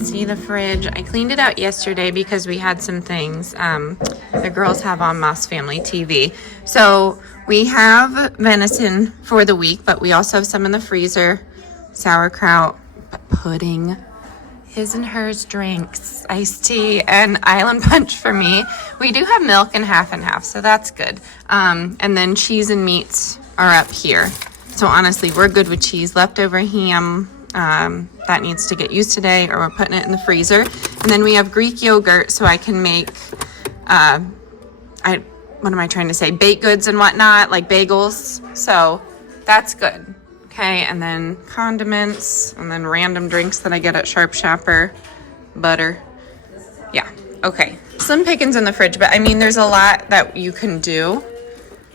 See the fridge. I cleaned it out yesterday because we had some things. The girls have on Moss Family TV. So we have venison for the week, but we also have some in the freezer. Sauerkraut, pudding, his and hers drinks, iced tea, and island punch for me. We do have milk and half, so that's good. And then cheese and meats are up here. So honestly, we're good with cheese. Leftover ham, that needs to get used today, or we're putting it in the freezer. And then we have Greek yogurt, so I can make, what am I trying to say? Baked goods and whatnot, like bagels. So that's good. Okay, and then condiments, and then random drinks that I get at Sharp Shopper, butter. Yeah, okay. Slim pickings in the fridge, but I mean, there's a lot that you can do.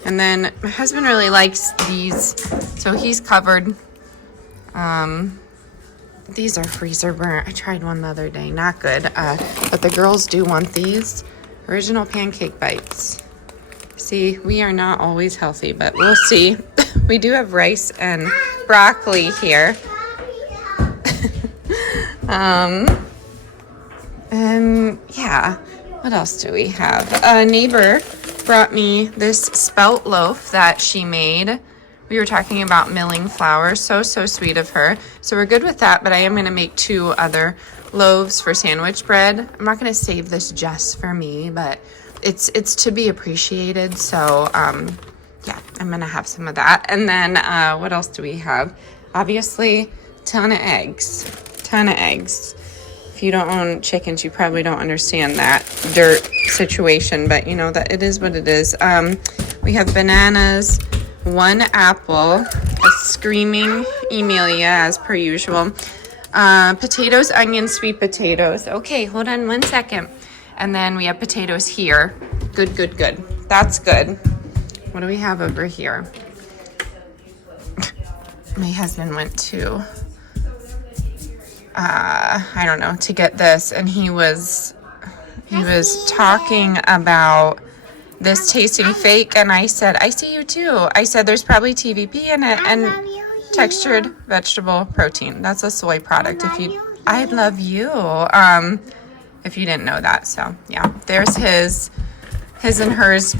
And then my husband really likes these, so he's covered. These are freezer burnt. I tried one the other day, not good. But the girls do want these original pancake bites. See, we are not always healthy, but we'll see. We do have rice and broccoli here. And yeah, what else do we have? A neighbor brought me this spelt loaf that she made. We were talking about milling flour. So sweet of her. So we're good with that, but I am going to make 2 other loaves for sandwich bread. I'm not going to save this just for me, but it's to be appreciated. So, yeah, I'm going to have some of that. And then what else do we have? Obviously, ton of eggs. If you don't own chickens, you probably don't understand that dirt situation, but you know that it is what it is. We have bananas, 1 apple, a screaming Emilia as per usual, potatoes, onions, sweet potatoes. Okay, hold on 1 second. And then we have potatoes here. Good. That's good. What do we have over here? My husband went to, I don't know, to get this, and he was talking about this tasting fake, and I said, I see you too. I said, there's probably TVP in it, and textured vegetable protein. That's a soy product. I love you. If you didn't know that. So yeah, there's his and hers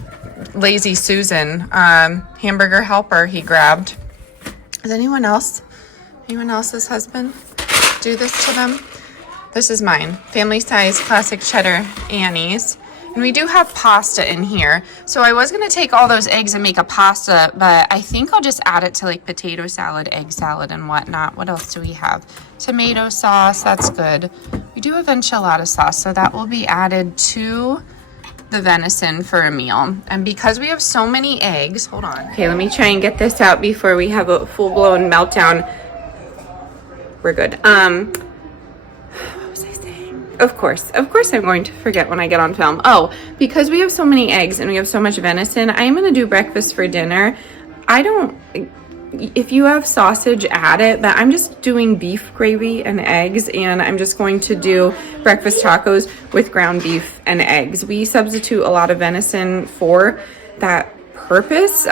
Lazy Susan hamburger helper he grabbed. Is anyone else's husband do this to them? This is mine. Family size classic cheddar Annie's. And we do have pasta in here. So I was going to take all those eggs and make a pasta, but I think I'll just add it to like potato salad, egg salad, and whatnot. What else do we have? Tomato sauce, that's good. We do have enchilada sauce, so that will be added to the venison for a meal. And because we have so many eggs, hold on. Okay, let me try and get this out before we have a full-blown meltdown. We're good. What was I saying? Of course I'm going to forget when I get on film. Oh, because we have so many eggs and we have so much venison, I am going to do breakfast for dinner. If you have sausage, add it, but I'm just doing beef gravy and eggs, and I'm just going to do breakfast tacos with ground beef and eggs. We substitute a lot of venison for that purpose.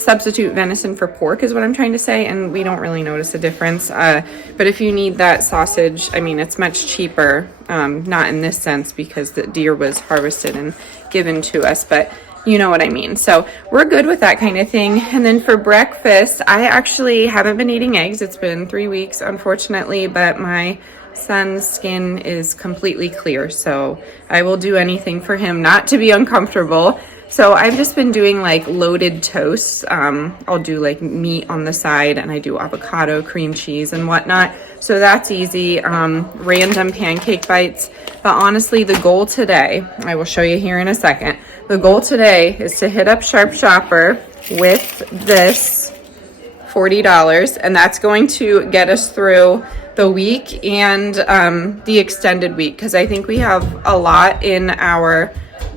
Substitute venison for pork is what I'm trying to say, and we don't really notice a difference. But if you need that sausage, I mean, it's much cheaper, not in this sense because the deer was harvested and given to us, but you know what I mean. So we're good with that kind of thing. And then for breakfast, I actually haven't been eating eggs. It's been 3 weeks, unfortunately, but my son's skin is completely clear. So I will do anything for him not to be uncomfortable. So I've just been doing like loaded toasts. I'll do like meat on the side, and I do avocado, cream cheese, and whatnot. So that's easy. Random pancake bites. But honestly, the goal today, I will show you here in a second. The goal today is to hit up Sharp Shopper with this $40, and that's going to get us through the week and the extended week, because I think we have a lot in our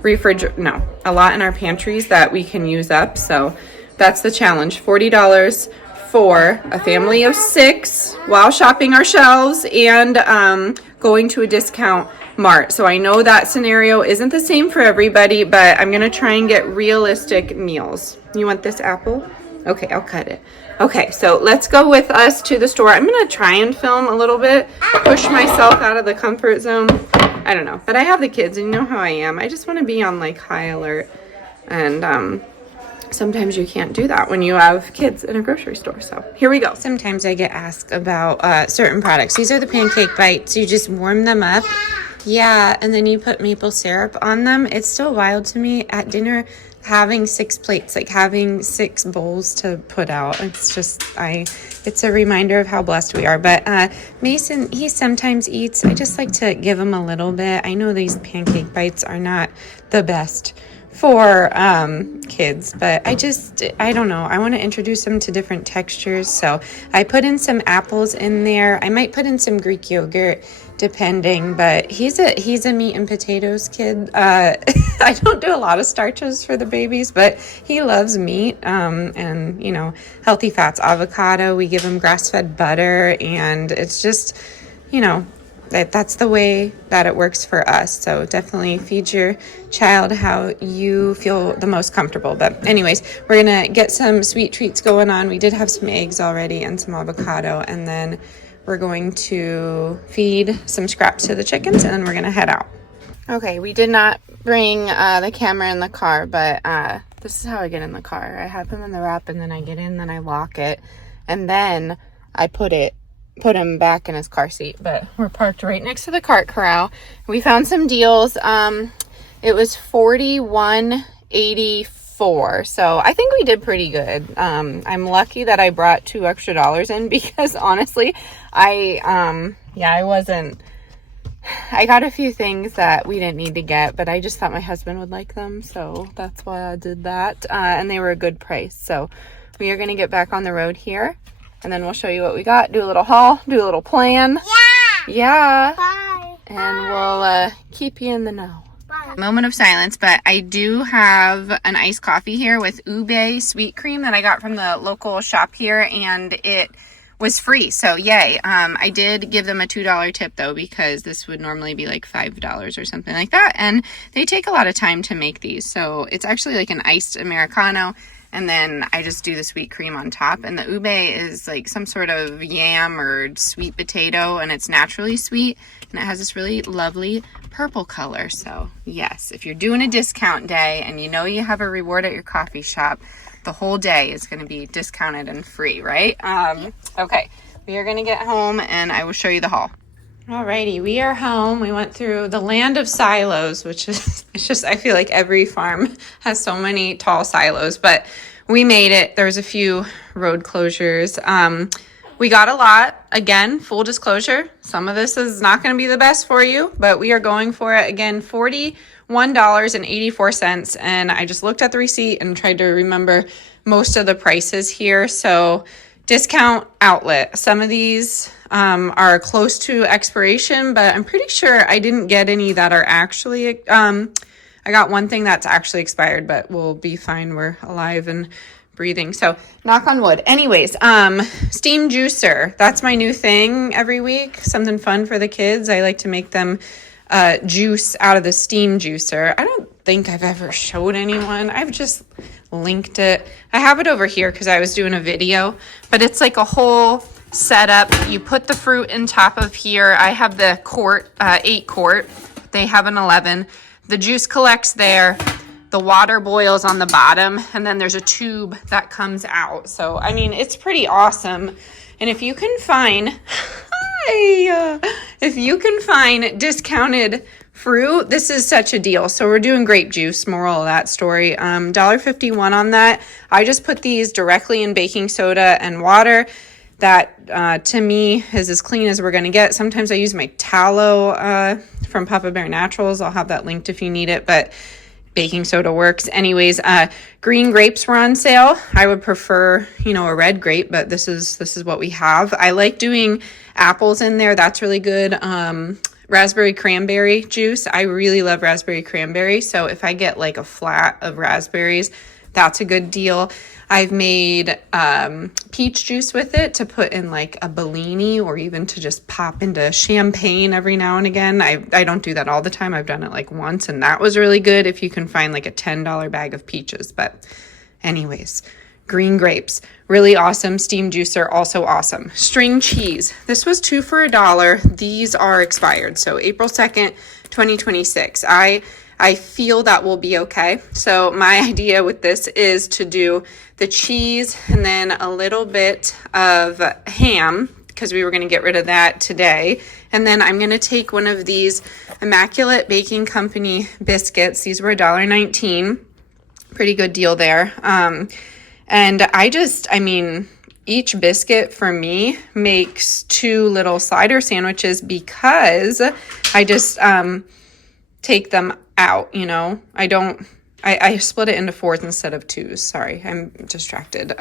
a lot in our pantries that we can use up. So that's the challenge. $40 for a family of 6 while shopping our shelves and going to a discount mart. So I know that scenario isn't the same for everybody, but I'm gonna try and get realistic meals. You want this apple? Okay, I'll cut it. Okay, so let's go with us to the store. I'm gonna try and film a little bit, push myself out of the comfort zone. I don't know, but I have the kids and you know how I am. I just want to be on like high alert, and sometimes you can't do that when you have kids in a grocery store. So here we go. Sometimes I get asked about certain products. These are the pancake bites. You just warm them up. Yeah, and then you put maple syrup on them. It's still wild to me at dinner having 6 plates, like having 6 bowls to put out. It's just, it's a reminder of how blessed we are. But Mason, he sometimes eats. I just like to give him a little bit. I know these pancake bites are not the best for kids, but I don't know. I want to introduce them to different textures. So I put in some apples in there. I might put in some Greek yogurt depending, but he's a meat and potatoes kid. I don't do a lot of starches for the babies, but he loves meat, and you know, healthy fats, avocado. We give him grass-fed butter, and it's just, you know, that's the way that it works for us. So definitely feed your child how you feel the most comfortable. But anyways, we're gonna get some sweet treats going on. We did have some eggs already and some avocado, and then we're going to feed some scraps to the chickens, and then we're gonna head out. Okay, we did not bring the camera in the car, but this is how I get in the car. I have him in the wrap, and then I get in, then I lock it, and then I put him back in his car seat. But we're parked right next to the cart corral. We found some deals. It was $41.84, so I think we did pretty good. I'm lucky that I brought $2 extra in, because honestly, I got a few things that we didn't need to get, but I just thought my husband would like them, so that's why I did that. And they were a good price. So we are going to get back on the road here, and then we'll show you what we got, do a little haul, do a little plan. Yeah. Bye. And we'll keep you in the know. Bye. Moment of silence, but I do have an iced coffee here with ube sweet cream that I got from the local shop here, and it was free, so yay. I did give them a $2 tip though, because this would normally be like $5 or something like that, and they take a lot of time to make these. So it's actually like an iced Americano, and then I just do the sweet cream on top, and the ube is like some sort of yam or sweet potato, and it's naturally sweet, and it has this really lovely purple color. So yes, if you're doing a discount day and you know you have a reward at your coffee shop, the whole day is going to be discounted and free, right? Okay, we are going to get home, and I will show you the haul. Alrighty, we are home. We went through the land of silos, which is, it's just, I feel like every farm has so many tall silos, but we made it. There was a few road closures. We got a lot. Again, full disclosure, some of this is not going to be the best for you, but we are going for it. Again, $41.84, and I just looked at the receipt and tried to remember most of the prices here. So discount outlet. Some of these are close to expiration, but I'm pretty sure I didn't get any that are actually, I got one thing that's actually expired, but we'll be fine. We're alive and breathing. So knock on wood. Anyways, steam juicer. That's my new thing every week. Something fun for the kids. I like to make them juice out of the steam juicer. I don't think I've ever showed anyone. I've just linked it. I have it over here because I was doing a video, but it's like a whole setup. You put the fruit in top of here. I have the quart, 8 quart. They have an 11. The juice collects there. The water boils on the bottom, and then there's a tube that comes out. So, I mean, it's pretty awesome. And if you can find, if you can find discounted fruit, this is such a deal. So we're doing grape juice, moral of that story. $1.51 on that. I just put these directly in baking soda and water. That, to me, is as clean as we're going to get. Sometimes I use my tallow from Papa Bear Naturals. I'll have that linked if you need it, but baking soda works. Anyways, green grapes were on sale. I would prefer, a red grape, but this is what we have. I like doing apples in there. That's really good. Raspberry cranberry juice. I really love raspberry cranberry. So if I get like a flat of raspberries, that's a good deal. I've made peach juice with it to put in like a Bellini, or even to just pop into champagne every now and again. I don't do that all the time. I've done it like once, and that was really good if you can find like a $10 bag of peaches. But anyways, green grapes, really awesome. Steam juicer, also awesome. String cheese, this was 2 for $1. These are expired, so April 2nd, 2026. I feel that will be okay. So my idea with this is to do the cheese and then a little bit of ham, because we were going to get rid of that today. And then I'm going to take one of these Immaculate Baking Company biscuits. These were $1.19. Pretty good deal there. And I mean, each biscuit for me makes 2 little slider sandwiches because I just take them out, you know. I split it into 4s instead of 2s. Sorry, I'm distracted.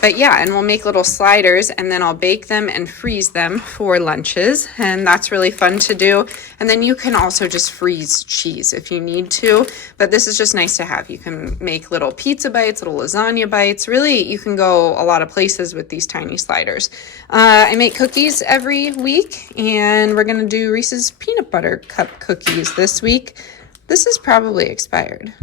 But yeah, and we'll make little sliders, and then I'll bake them and freeze them for lunches, and that's really fun to do. And then you can also just freeze cheese if you need to, but this is just nice to have. You can make little pizza bites, little lasagna bites. Really, you can go a lot of places with these tiny sliders. I make cookies every week, and we're gonna do Reese's Peanut Butter Cup cookies this week. This is probably expired,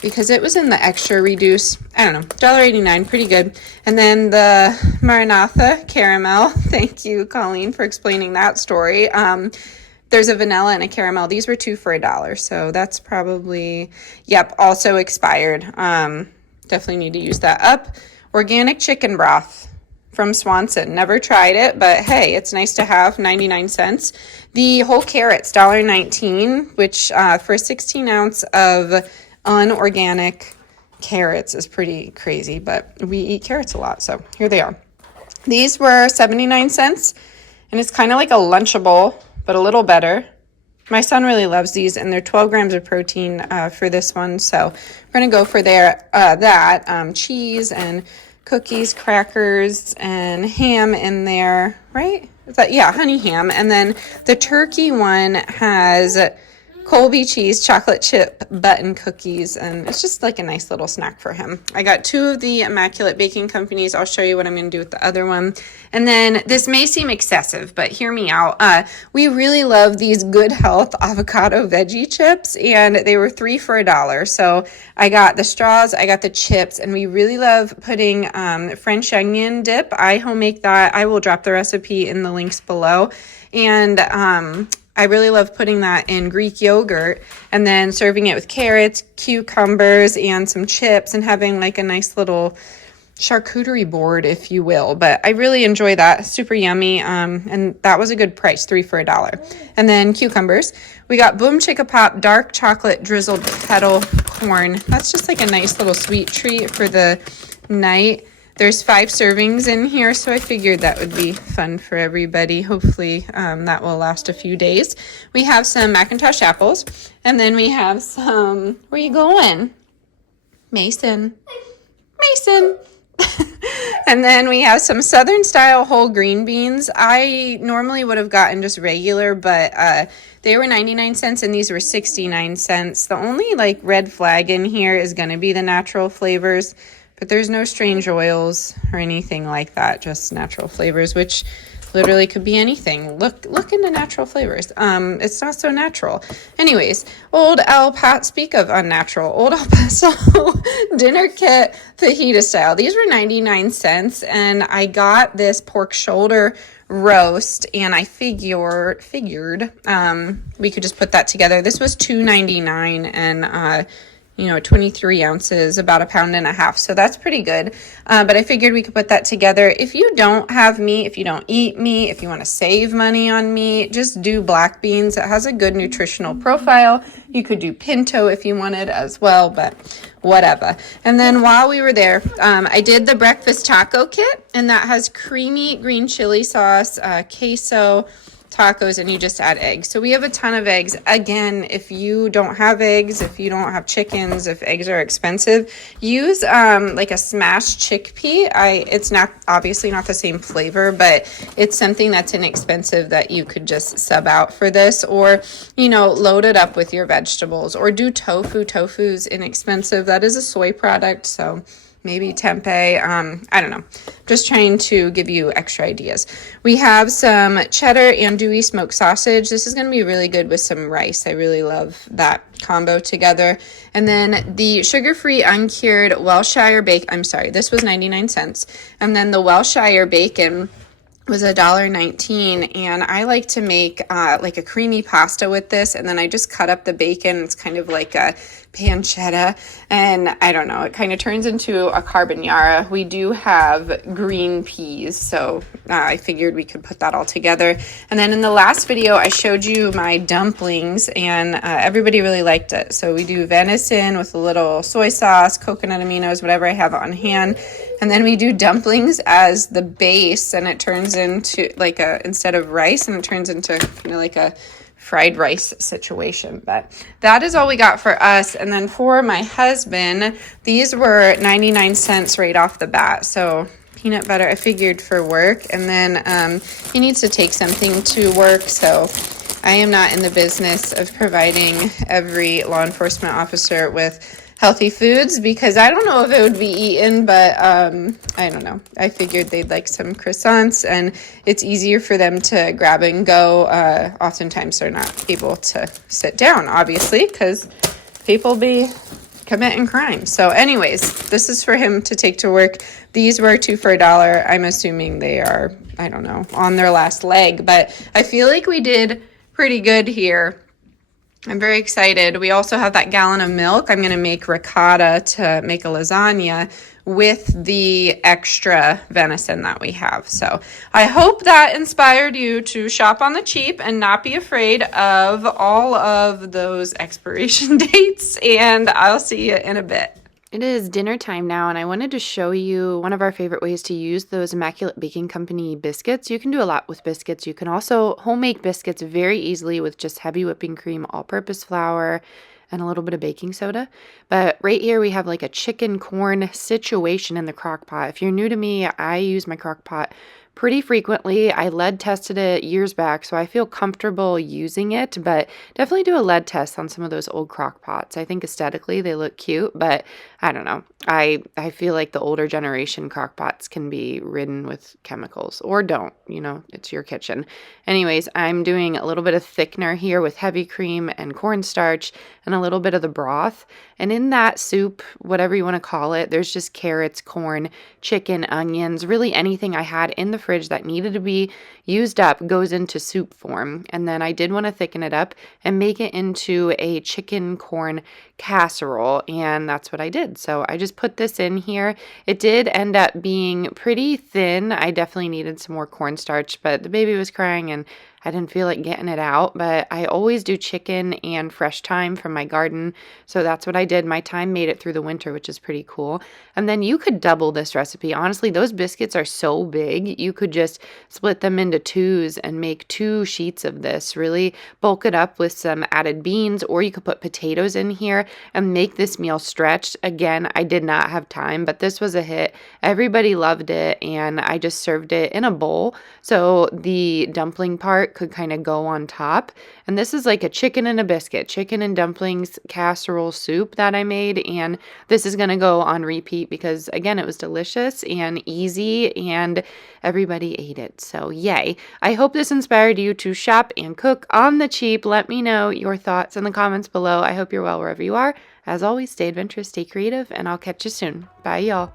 because it was in the extra reduce. I don't know, $1.89, pretty good. And then the Maranatha caramel. Thank you, Colleen, for explaining that story. There's a vanilla and a caramel. These were 2 for $1, so that's probably, yep, also expired. Definitely need to use that up. Organic chicken broth from Swanson. Never tried it, but hey, it's nice to have, 99 cents. The whole carrots, $1.19, which for a 16 ounce of unorganic carrots is pretty crazy, but we eat carrots a lot, so here they are. These were 79 cents, and it's kind of like a Lunchable, but a little better. My son really loves these, and they're 12 grams of protein for this one, so we're gonna go for that cheese and cookies, crackers, and ham in there, right? Is that, yeah, honey ham. And then the turkey one has Colby cheese, chocolate chip button cookies, and it's just like a nice little snack for him. I got 2 of the Immaculate Baking Companies. I'll show you what I'm going to do with the other one. And then this may seem excessive, but hear me out. We really love these Good Health avocado veggie chips, and they were 3 for $1. So I got the straws, I got the chips, and we really love putting French onion dip. I home make that. I will drop the recipe in the links below. And I really love putting that in Greek yogurt and then serving it with carrots, cucumbers, and some chips, and having like a nice little charcuterie board, if you will. But I really enjoy that. Super yummy. And that was a good price, 3 for $1. And then cucumbers. We got Boom Chicka Pop dark chocolate drizzled kettle corn. That's just like a nice little sweet treat for the night. There's 5 servings in here, so I figured that would be fun for everybody. Hopefully that will last a few days. We have some Macintosh apples, and then we have some, where you going? Mason. And then we have some Southern style whole green beans. I normally would have gotten just regular, but they were 99 cents and these were 69 cents. The only like red flag in here is going to be the natural flavors. But there's no strange oils or anything like that, just natural flavors, which literally could be anything. Look into natural flavors. It's not so natural. Anyways, speak of unnatural, Old El Paso dinner kit fajita style. These were 99 cents, and I got this pork shoulder roast, and I figured we could just put that together. This was $2.99, and 23 ounces, about 1.5 pounds. So that's pretty good. But I figured we could put that together. If you don't have meat, if you don't eat meat, if you want to save money on meat, just do black beans. It has a good nutritional profile. You could do pinto if you wanted as well, but whatever. And then while we were there, I did the breakfast taco kit, and that has creamy green chili sauce, queso, tacos, and you just add eggs. So we have a ton of eggs. Again, if you don't have eggs, if you don't have chickens, if eggs are expensive, use like a smashed chickpea. It's not obviously not the same flavor, but it's something that's inexpensive that you could just sub out for this, or load it up with your vegetables, or do tofu. Tofu's inexpensive. That is a soy product, so maybe tempeh. I don't know. Just trying to give you extra ideas. We have some cheddar andouille smoked sausage. This is going to be really good with some rice. I really love that combo together. And then the sugar-free uncured Welshire bacon. I'm sorry, this was 99 cents. And then the Welshire bacon was $1.19, and I like to make like a creamy pasta with this, and then I just cut up the bacon. It's kind of like a pancetta, and I don't know, it kind of turns into a carbonara. We do have green peas, so I figured we could put that all together. And then in the last video, I showed you my dumplings, and everybody really liked it. So we do venison with a little soy sauce, coconut aminos, whatever I have on hand. And then we do dumplings as the base, and it turns into like instead of rice, and it turns into kind of like a fried rice situation. But that is all we got for us. And then for my husband, these were 99 cents right off the bat. So peanut butter, I figured, for work. And then he needs to take something to work. So I am not in the business of providing every law enforcement officer with healthy foods, because I don't know if it would be eaten, but I don't know. I figured they'd like some croissants, and it's easier for them to grab and go. Oftentimes they're not able to sit down, obviously, because people be committing crime. So anyways, this is for him to take to work. These were 2 for $1. I'm assuming they are, I don't know, on their last leg, but I feel like we did pretty good here. I'm very excited. We also have that gallon of milk. I'm going to make ricotta to make a lasagna with the extra venison that we have. So I hope that inspired you to shop on the cheap and not be afraid of all of those expiration dates. And I'll see you in a bit. It is dinner time now, and I wanted to show you one of our favorite ways to use those Immaculate Baking Company biscuits. You can do a lot with biscuits. You can also homemade biscuits very easily with just heavy whipping cream, all-purpose flour, and a little bit of baking soda. But right here we have like a chicken corn situation in the crock pot. If you're new to me, I use my crock pot pretty frequently. I lead tested it years back, so I feel comfortable using it, but definitely do a lead test on some of those old crock pots. I think aesthetically they look cute, but I don't know. I feel like the older generation crock pots can be ridden with chemicals, or don't, it's your kitchen. Anyways, I'm doing a little bit of thickener here with heavy cream and cornstarch and a little bit of the broth. And in that soup, whatever you want to call it, there's just carrots, corn, chicken, onions, really anything I had in the fridge that needed to be used up goes into soup form. And then I did want to thicken it up and make it into a chicken corn casserole, and that's what I did. So I just put this in here. It did end up being pretty thin. I definitely needed some more cornstarch, but the baby was crying and I didn't feel like getting it out, but I always do chicken and fresh thyme from my garden, so that's what I did. My thyme made it through the winter, which is pretty cool. And then you could double this recipe. Honestly, those biscuits are so big, you could just split them into twos and make 2 sheets of this. Really bulk it up with some added beans, or you could put potatoes in here and make this meal stretched. Again, I did not have time, but this was a hit. Everybody loved it, and I just served it in a bowl, so the dumpling part could kind of go on top. And this is like a chicken and a biscuit, chicken and dumplings casserole soup that I made, and this is going to go on repeat because, again, it was delicious and easy, and everybody ate it. So yay. I hope this inspired you to shop and cook on the cheap. Let me know your thoughts in the comments below. I hope you're well wherever you are. As always, stay adventurous, stay creative, and I'll catch you soon. Bye, y'all.